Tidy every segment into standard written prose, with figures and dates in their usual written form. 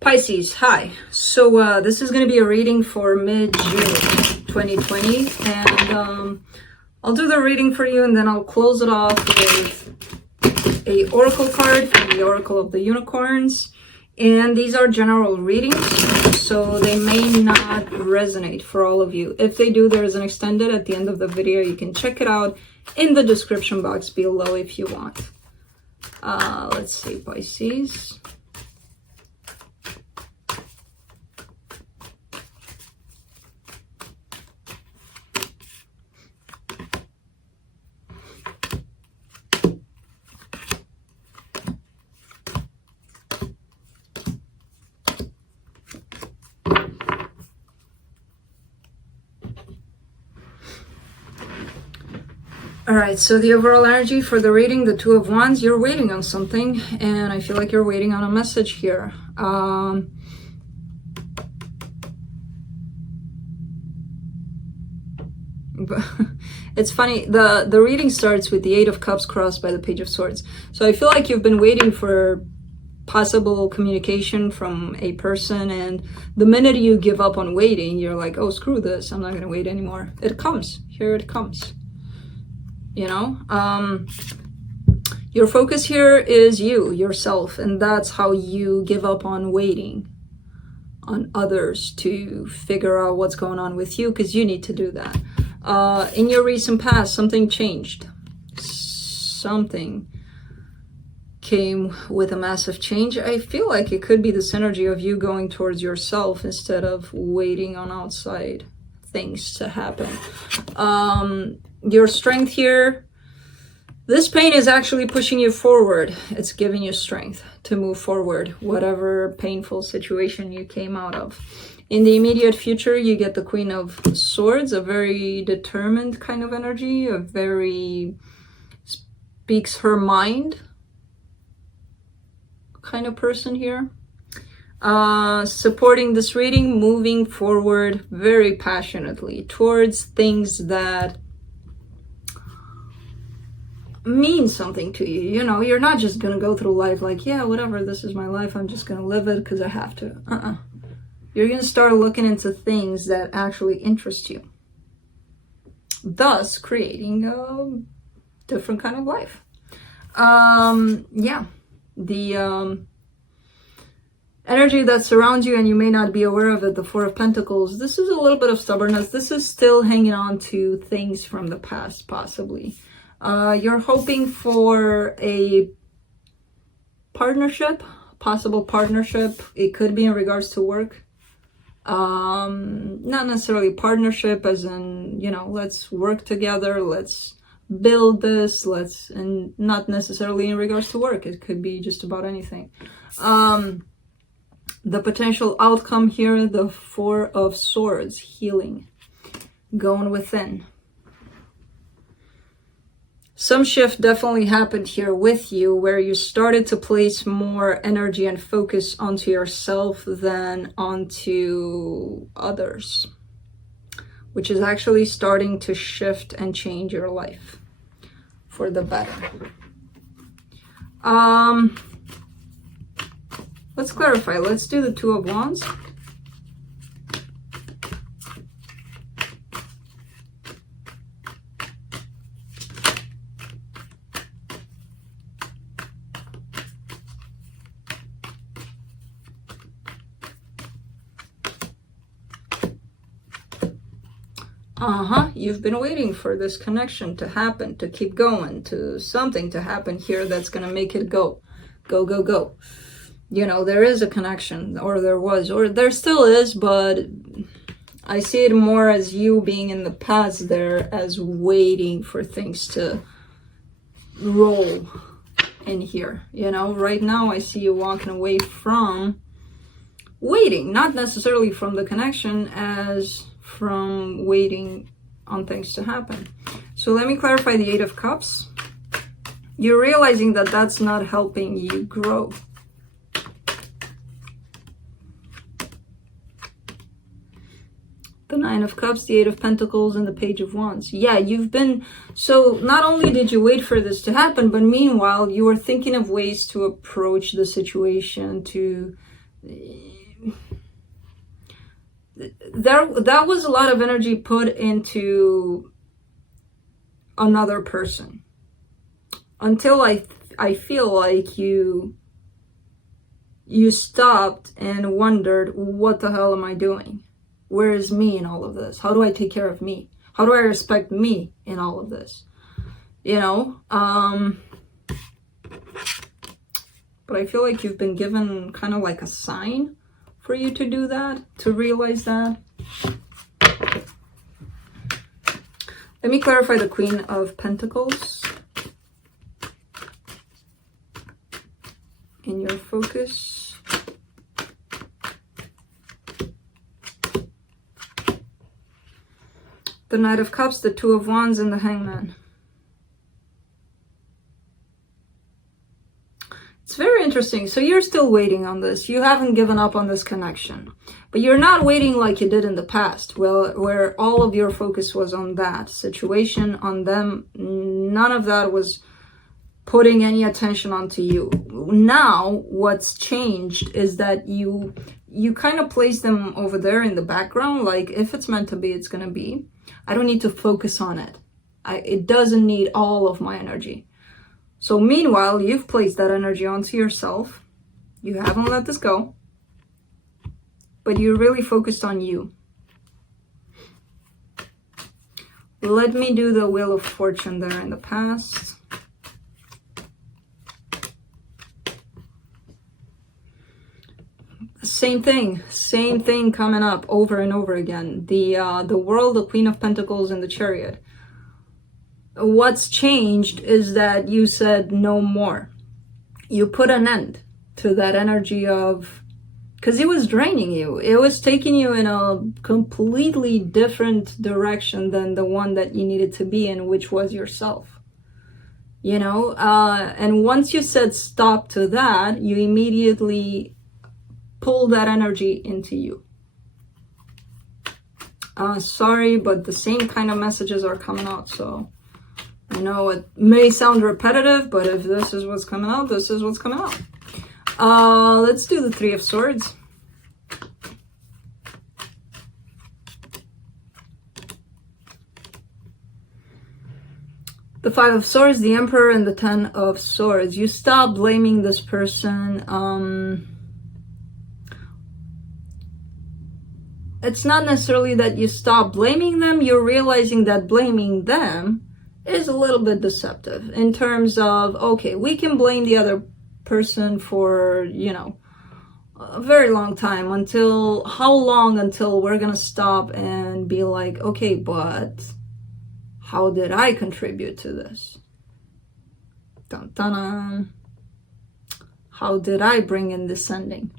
Pisces, hi. So this is going to be a reading for mid-June 2020, and I'll do the reading for you, and then I'll close it off with a oracle card from the Oracle of the Unicorns. And these are general readings, so they may not resonate for all of you. If they do, there is an extended at the end of the video. You can check it out in the description box below if you want. Let's see, Pisces. Alright, so the overall energy for the reading, the Two of Wands, you're waiting on something, and I feel like you're waiting on a message here. It's funny, the reading starts with the Eight of Cups crossed by the Page of Swords. So I feel like you've been waiting for possible communication from a person, and the minute you give up on waiting, you're like, oh, screw this, I'm not going to wait anymore. It comes. Here it comes. You know, your focus here is you, yourself, and that's how you give up on waiting on others to figure out what's going on with you, because you need to do that. In your recent past, something changed. Something came with a massive change. I feel like it could be the synergy of you going towards yourself instead of waiting on outside things to happen. Your strength here, this pain is actually pushing you forward. It's giving you strength to move forward, whatever painful situation you came out of. In the immediate future, you get the Queen of Swords, a very determined kind of energy, a very speaks her mind kind of person here. Supporting this reading, moving forward very passionately towards things that mean something to you. You know, you're not just gonna go through life like, yeah, whatever, this is my life, I'm just gonna live it because I have to. You're gonna start looking into things that actually interest you, thus creating a different kind of life. Yeah, the energy that surrounds you, and you may not be aware of it, the Four of Pentacles, this is a little bit of stubbornness. This is still hanging on to things from the past, possibly. You're hoping for a partnership, possible partnership. It could be in regards to work. Not necessarily partnership as in, you know, let's work together, let's build this, and not necessarily in regards to work. It could be just about anything. The potential outcome here, the Four of Swords, healing, going within. Some shift definitely happened here with you, where you started to place more energy and focus onto yourself than onto others, which is actually starting to shift and change your life for the better. Let's clarify. Let's do the Two of Wands. You've been waiting for this connection to happen, to keep going, to something to happen here that's going to make it go, go, go, go. You know, there is a connection, or there was, or there still is, but I see it more as you being in the past there, as waiting for things to roll in here. You know, right now I see you walking away from waiting, not necessarily from the connection, as from waiting on things to happen. So let me clarify the Eight of Cups. You're realizing that that's not helping you grow. The Nine of Cups, the Eight of Pentacles, and the Page of Wands. Yeah, you've been... So not only did you wait for this to happen, but meanwhile, you were thinking of ways to approach the situation, to that was a lot of energy put into another person, until I feel like you stopped and wondered, what the hell am I doing? Where is me in all of this? How do I take care of me? How do I respect me in all of this? You know, but I feel like you've been given kind of like a sign for you to do that, to realize that. Let me clarify the Queen of Pentacles in your focus. The Knight of Cups, the Two of Wands, and the Hangman. It's very interesting. So you're still waiting on this. You haven't given up on this connection. But you're not waiting like you did in the past, where all of your focus was on that situation, on them. None of that was putting any attention onto you. Now, what's changed is that you kind of place them over there in the background. Like, if it's meant to be, it's going to be. I don't need to focus on it. It doesn't need all of my energy. So meanwhile, you've placed that energy onto yourself. You haven't let this go. But you're really focused on you. Let me do the Wheel of Fortune there in the past. Same thing coming up over and over again. The World, the Queen of Pentacles, and the Chariot. What's changed is that you said no more. You put an end to that energy of, because it was draining you. It was taking you in a completely different direction than the one that you needed to be in, which was yourself. You know, and once you said stop to that, you immediately pull that energy into you. Sorry, but the same kind of messages are coming out. So I know it may sound repetitive, but if this is what's coming out, this is what's coming out. Let's do the Three of Swords. The Five of Swords, the Emperor, and the Ten of Swords. You stop blaming this person. It's not necessarily that you stop blaming them. You're realizing that blaming them is a little bit deceptive in terms of, okay, we can blame the other person for, you know, a very long time, until how long until we're gonna stop and be like, okay, but how did I contribute to this? Dun, dun, dun. How did I bring in this ending?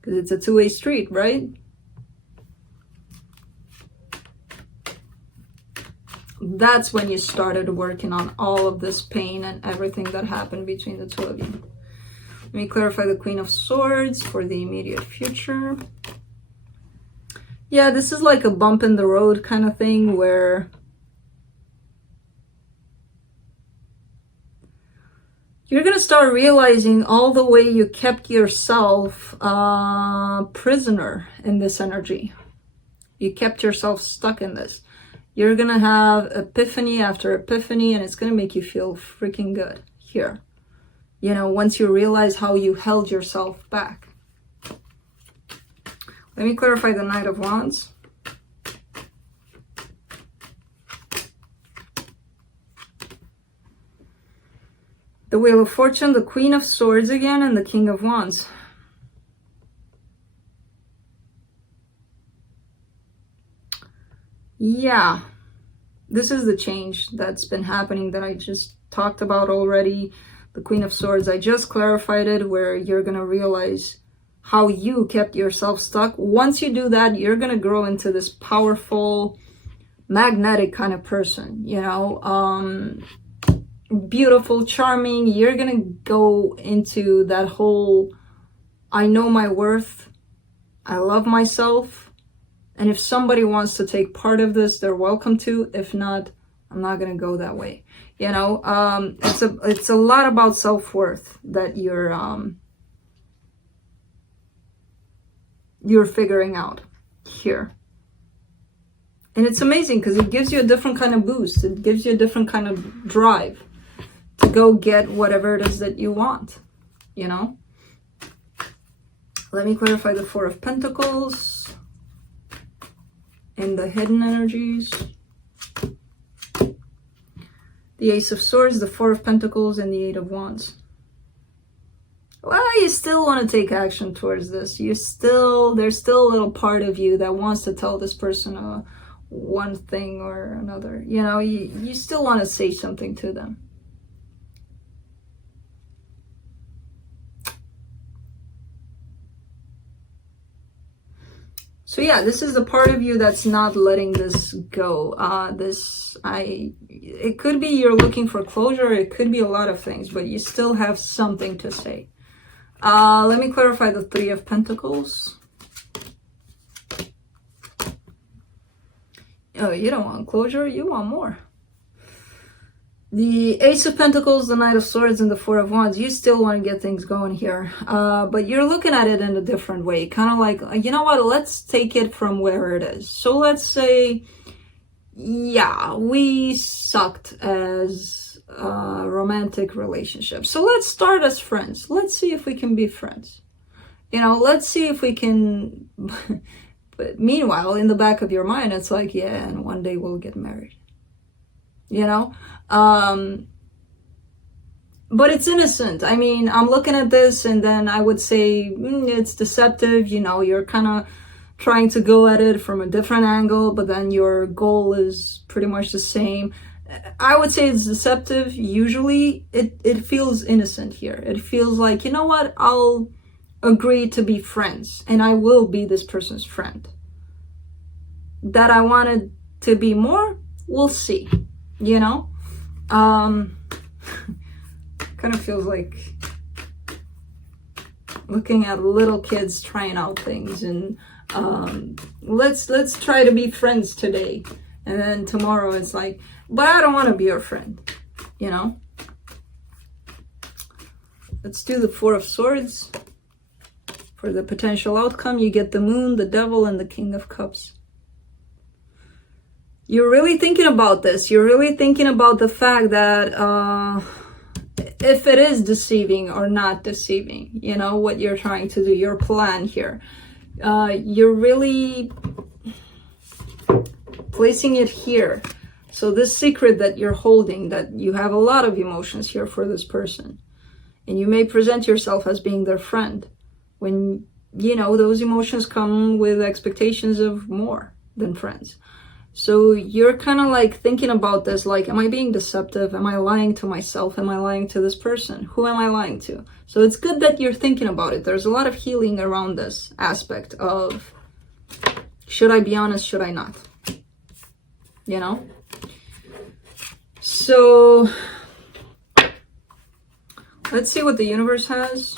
Because it's a two-way street, right? That's when you started working on all of this pain and everything that happened between the two of you. Let me clarify the Queen of Swords for the immediate future. Yeah, this is like a bump in the road kind of thing where you're going to start realizing all the way you kept yourself prisoner in this energy. You kept yourself stuck in this. You're going to have epiphany after epiphany, and it's going to make you feel freaking good here. You know, once you realize how you held yourself back. Let me clarify the Knight of Wands. The Wheel of Fortune, the Queen of Swords again, and the King of Wands. Yeah, this is the change that's been happening that I just talked about already. The Queen of Swords, I just clarified it, where you're going to realize how you kept yourself stuck. Once you do that, you're going to grow into this powerful, magnetic kind of person, you know, beautiful, charming. You're going to go into that whole, I know my worth, I love myself. And if somebody wants to take part of this, they're welcome to. If not, I'm not going to go that way. You know, it's a lot about self-worth that you're you're figuring out here. And it's amazing because it gives you a different kind of boost. It gives you a different kind of drive to go get whatever it is that you want, you know? Let me clarify the Four of Pentacles and the hidden energies. The Ace of Swords, the Four of Pentacles, and the Eight of Wands. Well, you still want to take action towards this. There's still a little part of you that wants to tell this person one thing or another. You know, you still want to say something to them. So yeah, this is the part of you that's not letting this go. It could be you're looking for closure. It could be a lot of things, but you still have something to say. Let me clarify the Three of Pentacles. Oh, you don't want closure, you want more. The Ace of Pentacles, the Knight of Swords, and the Four of Wands, you still want to get things going here. But you're looking at it in a different way. Kind of like, you know what, let's take it from where it is. So let's say, yeah, we sucked as a romantic relationship. So let's start as friends. Let's see if we can be friends. You know, let's see if we can... But meanwhile, in the back of your mind, it's like, yeah, and one day we'll get married. You know? But it's innocent. I mean, I'm looking at this and then I would say it's deceptive. You know, you're kind of trying to go at it from a different angle, but then your goal is pretty much the same. I would say it's deceptive. Usually it feels innocent here. It feels like, you know what, I'll agree to be friends and I will be this person's friend. That I wanted to be more, we'll see, you know? Kind of feels like looking at little kids trying out things and let's try to be friends today, and then tomorrow it's like, but I don't want to be your friend, you know? Let's do the Four of Swords. For the potential outcome, you get the Moon, the Devil, and the King of Cups. You're really thinking about this. You're really thinking about the fact that if it is deceiving or not deceiving, you know, what you're trying to do, your plan here. You're really placing it here. So this secret that you're holding, that you have a lot of emotions here for this person. And you may present yourself as being their friend. When, you know, those emotions come with expectations of more than friends. So you're kind of like thinking about this, like, am I being deceptive? Am I lying to myself? Am I lying to this person? Who am I lying to? So it's good that you're thinking about it. There's a lot of healing around this aspect of, should I be honest? Should I not? You know? So let's see what the universe has.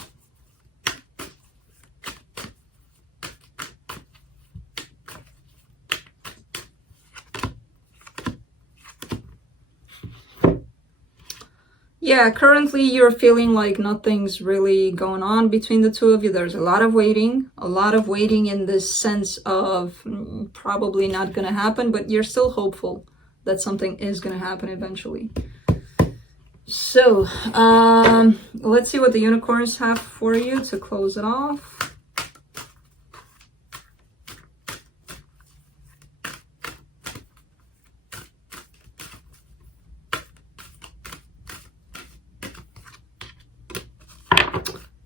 Yeah, currently you're feeling like nothing's really going on between the two of you. There's a lot of waiting in this sense of probably not going to happen, but you're still hopeful that something is going to happen eventually. So, let's see what the unicorns have for you to close it off.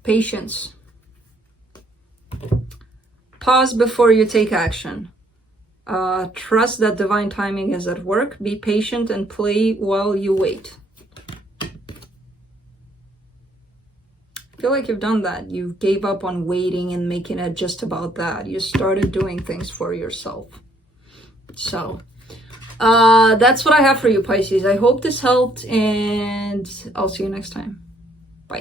Patience. Pause before you take action. Trust that divine timing is at work. Be patient and play while you wait. I feel like you've done that. You gave up on waiting and making it just about that. You started doing things for yourself. So, that's what I have for you, Pisces. I hope this helped, and I'll see you next time.